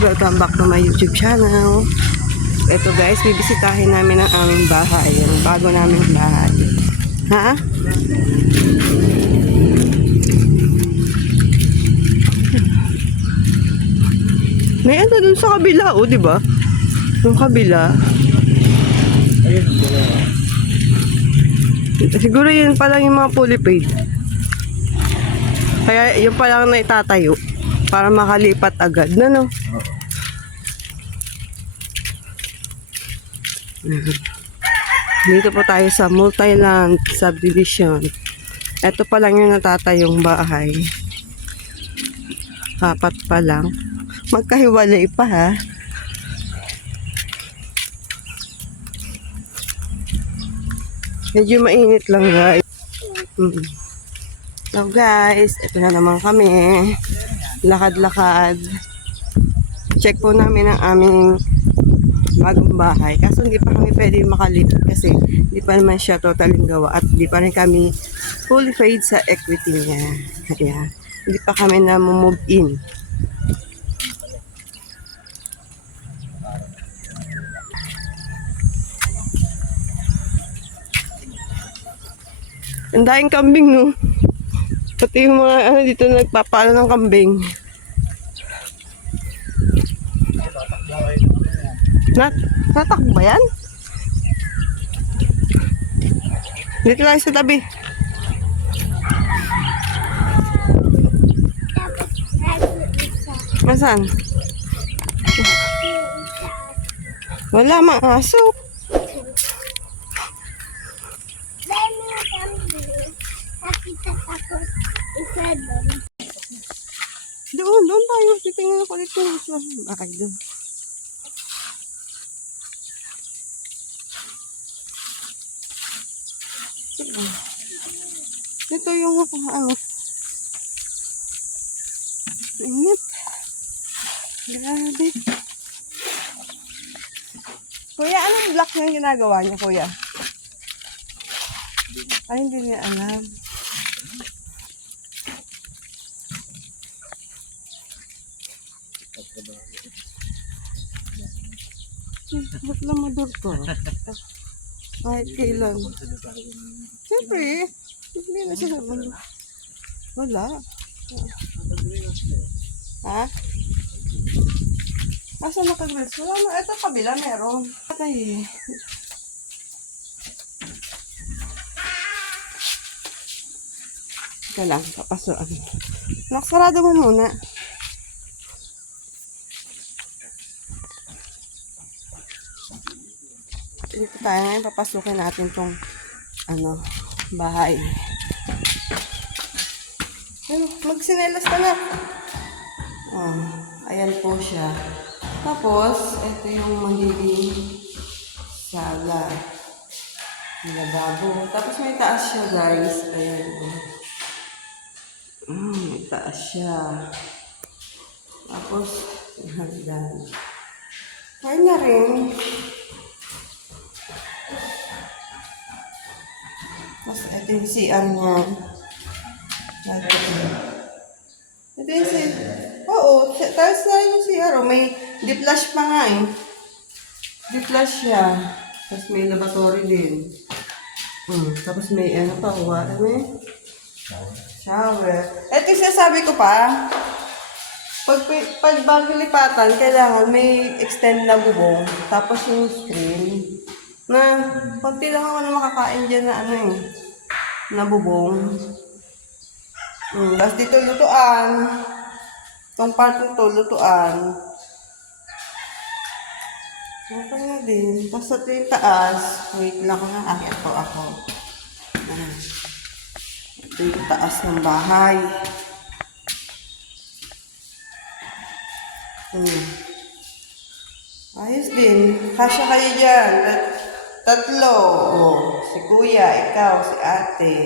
welcome back to my YouTube channel. Ito guys, bibisitahin namin ang aming bahay, yung bago naming bahay. Ha? May ano dun sa kabila, oh, di ba? Yung kabila. Ayun, ang dalawa. Siguro yun pa lang yung mga fully paid. Kaya yun pa lang na itatayo para makalipat agad na, no? Dito po tayo sa Multiland Subdivision. Ito pa lang yung natatayong bahay. Apat pa lang. Magkahiwalay pa, ha? Medyo mainit lang, guys. So guys, ito na naman kami. Lakad-lakad. Check po namin ang aming bagong bahay. Kaso hindi pa kami pwede makalipat kasi hindi pa naman siya totaling gawa at hindi pa rin kami fully paid sa equity niya. Kaya hindi pa kami na move in. Ang daing kambing, no? Pati yung mga ano dito nagpapalo ng kambing. Natakbo ba yan? Dito lang sa tabi. Nasaan? Wala, mga aso. Doon tayo. Titingnan ako dito. Bakit doon? Ito yung ano. Init. Grabe. Kuya, anong block yung ginagawa niyo, kuya? Ay, hindi niya alam. Ba't lamador ko? Kahit kailan. Siyempre, hindi na siya naman. Wala. Ha? Asa nakagrills? Wala na. Ito kabila meron. Patay. Ito lang. Papasuan. Naksarado mo muna. Dito tayo ngayon. Papasukin natin tong bahay. Magsinelas ka na. Ayan po siya. Tapos, ito yung magiging sala. Lababo. Tapos may taas siya, guys. Ayan. May taas siya. Tapos, hagdan. Ayan na rin. Tapos, ito yung CR niya. Ito yung CR. Oo, tiles na rin yung CR. May di-flush pa nga eh. Di-flush siya. Tapos may lavatory din. Tapos may ano pa, shower. Ito yung sinasabi ko pa. Pag bago lipatan, kailangan may extend na bubong. Tapos yung screen. Na, konti lang ako na makakain dyan na na bubong. Tapos dito lutuan. Itong part nito, lutuan. Okay na din. Tapos ito yung taas. Wait lang na. Ito ako. Ito yung taas ng bahay. Ayos din. Kasya kayo dyan. Tatlo. Si kuya, ikaw, si ate.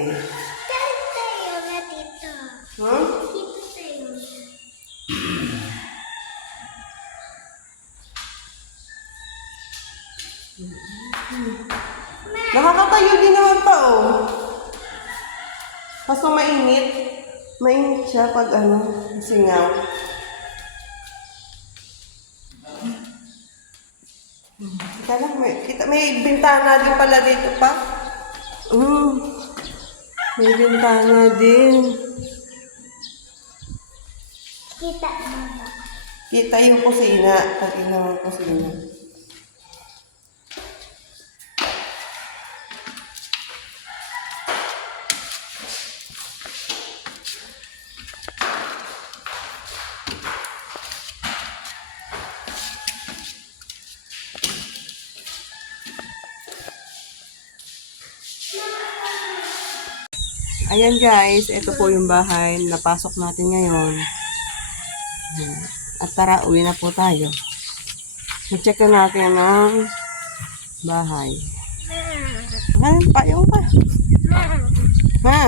Nakakatayo din naman pa, Kaso mainit. Mainit siya pag singaw. may bintana din pala dito pa. May bintana din. Kita mo ba? Kita yung kusina. Pag-ina yung kusina. Ayan guys, ito po yung bahay. Napasok natin ngayon. At tara, uwi na po tayo. I-check na natin ang bahay. Payong pa. Ha?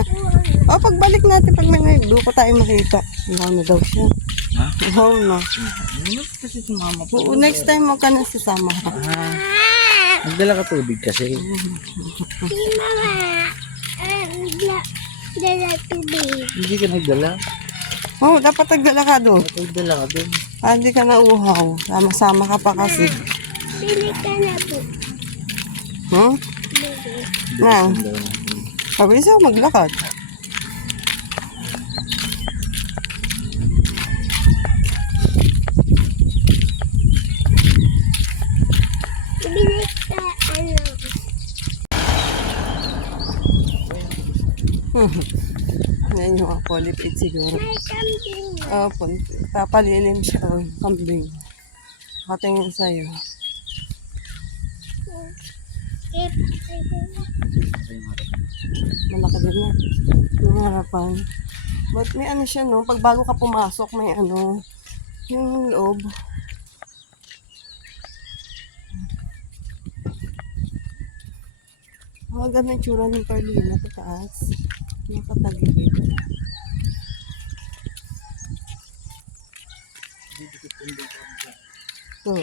O, pagbalik natin, pag may duko tayo makita. Ihaw na daw siya. Ha? Ihaw na. Ano kasi si mama po? Oo, next time mo ka na sasama. Nagdala ka tubig kasi. Si Mama, dala tubig. Hindi ka nagdala. Oo, dapat nagdala ka doon. Nagdala ka dun. Hindi ka na uhaw. Sama-sama ka pa kasi. Pili ka na po. Hmm? Na, sabi siya maglakad. Bili ka, Yan yung polipid siguro. may kambing. Papalilim siya. Oh, kambing. Nakatingin sa'yo. Malaki din na. Yung harapan. But may ano siya, no? Pag bago ka pumasok, may ano, yung loob. Ganda yung tsura ng Carlina sa taas. Nakatagilid. Oo.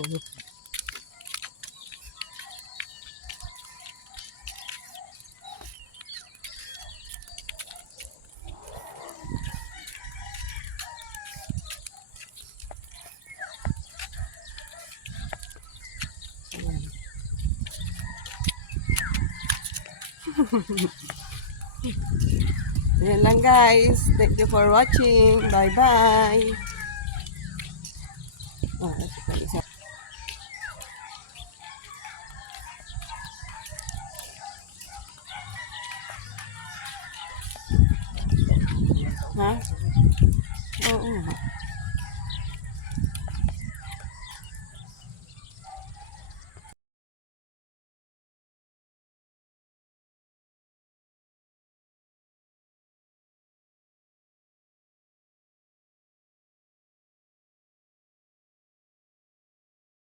Yan lang guys. Thank you for watching. Bye-bye. Ito pa isa. Ha? Oo.